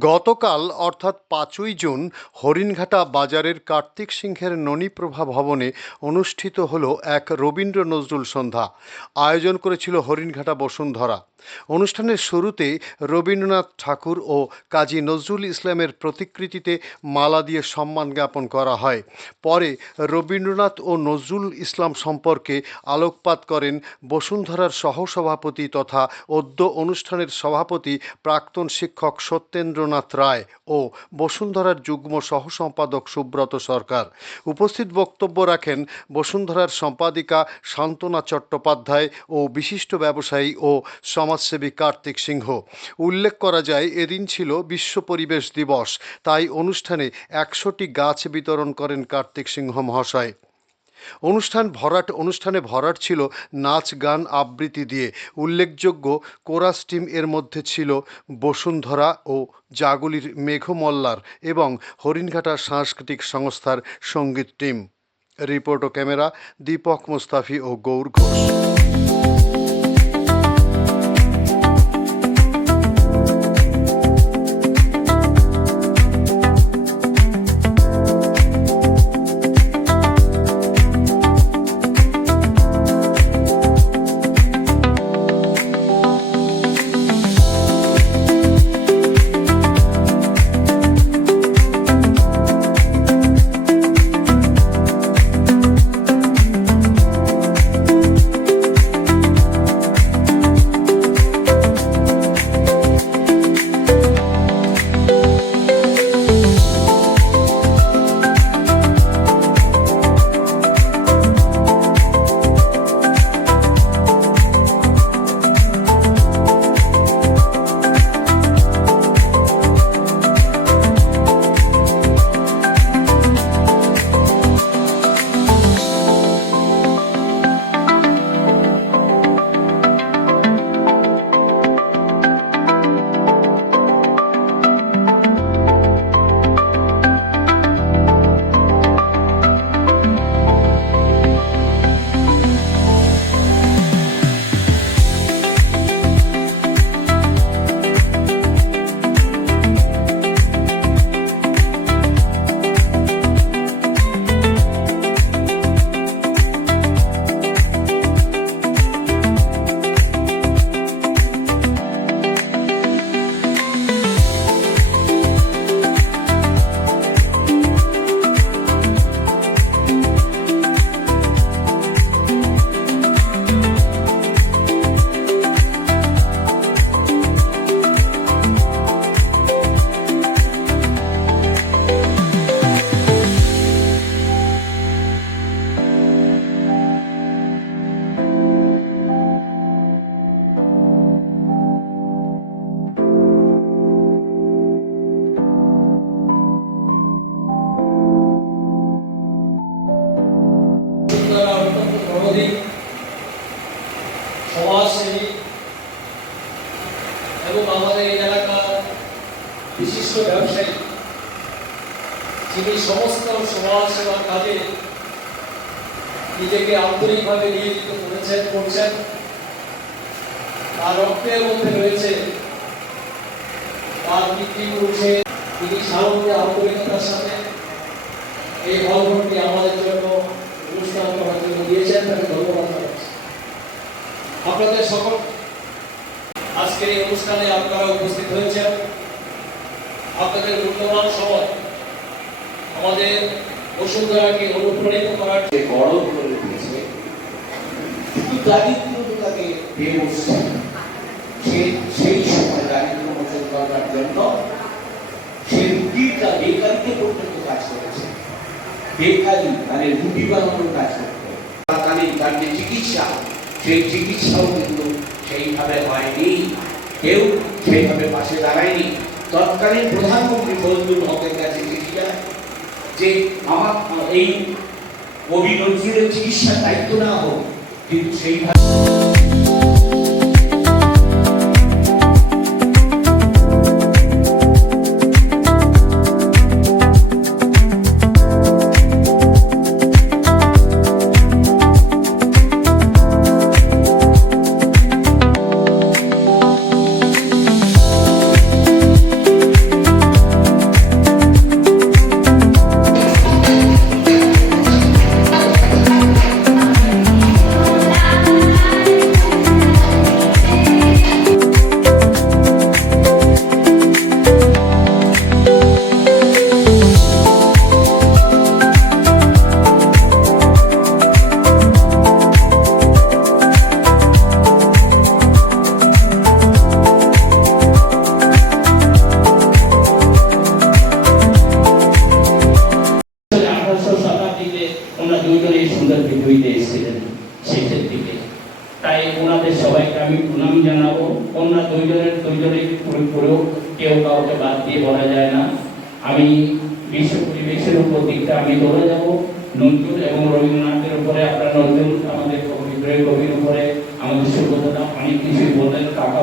গতকাল, অর্থাৎ পাঁচই জুন, হরিণঘাটা বাজারের কার্তিক সিংহের ননীপ্রভা ভবনে অনুষ্ঠিত হলো এক রবীন্দ্র নজরুল সন্ধ্যা। আয়োজন করেছিল হরিণঘাটা বসুন্ধরা। অনুষ্ঠানের শুরুতে রবীন্দ্রনাথ ঠাকুর ও কাজী নজরুল ইসলামের প্রতিকৃতিতে মালা দিয়ে সম্মান জ্ঞাপন করা হয়। পরে রবীন্দ্রনাথ ও নজরুল ইসলাম সম্পর্কে আলোকপাত করেন বসুন্ধরার সহসভাপতি তথা অদ্য অনুষ্ঠানের সভাপতি প্রাক্তন শিক্ষক সত্যেন্দ্রনাথ রায় ও বসুন্ধরার যুগ্ম সহসম্পাদক সুব্রত সরকার। উপস্থিত বক্তব্য রাখেন বসুন্ধরার সম্পাদিকা শান্তনা চট্টোপাধ্যায় ও বিশিষ্ট ব্যবসায়ী ও সমাজসেবী কার্তিক সিংহ। উল্লেখ করা যায়, এদিন ছিল বিশ্ব পরিবেশ দিবস। তাই অনুষ্ঠানে একশোটি গাছ বিতরণ করেন কার্তিক সিংহ মহাশয়। অনুষ্ঠান ভরাট, অনুষ্ঠানে ভরাট ছিল নাচ, গান, আবৃত্তি দিয়ে। উল্লেখযোগ্য কোরাস টিম এর মধ্যে ছিল বসুন্ধরা ও জাগুলির মেঘমল্লার এবং হরিণঘাটা সাংস্কৃতিক সংস্থার সংগীত টিম। রিপোর্ট ও ক্যামেরা দীপক মুস্তাফি ও গৌর ঘোষ। আমাদের এই এলাকার বিশিষ্ট ব্যবসায়ী, যিনি সমস্ত সমাজ সেবার কাজে নিজেকে আন্তরিকভাবে নিয়োজিত করেছেন, করছেন, তার রক্তের মধ্যে রয়েছে তার পিতৃপুরুষে তিনি সারণ্যে আন্তরিকতার সাথে এই ভবনটি আমাদের জন্য অনুষ্ঠান করার জন্য দিয়েছেন, তাকে ধন্যবাদ আপনাদের সকল আজকের এই অনুষ্ঠানে আপনারা উপস্থিত হয়েছেন। আপনাদের মূল্যবান সময় আমাদের বসুন্ধরাকে অনুপ্রাণিত করার যে গরম করে দিয়েছে শুধু দারিদ্র তাকে পেয়ে সেই সময় দারিদ্র মোচন করার জন্য সে রুটিটা বেকারিতে পর্যন্ত কাজ করেছে। বেকারি মানে রুটি বানানোর কাজ করতে। তার যে চিকিৎসা, সেই চিকিৎসাও কিন্তু সেইভাবে হয়নি। কেউ সেইভাবে পাশে দাঁড়ায়নি। তৎকালীন প্রধানমন্ত্রী ফজলুল হকের কাছে চিঠি যে আমার, এই কবি নজরুলের চিকিৎসার দায়িত্ব না হোক, কিন্তু সেইভাবে এসেছিলেন শেষের দিকে। তাই ওনাদের সবাইকে আমি প্রণাম জানাব। অন্য দুইজনের দুইজনের পুরো কেউ কাউকে বাদ দিয়ে বলা যায় না। আমি বিশ্ব পরিবেশের উপর দিকটা আমি ধরে যাব নজরুল এবং রবীন্দ্রনাথের উপরে, আপনার নজরুল আমাদের কবি বিদ্রোহী কবির উপরে আমাদের সুব্রতটা অনেক কিছুই বললেন কাকা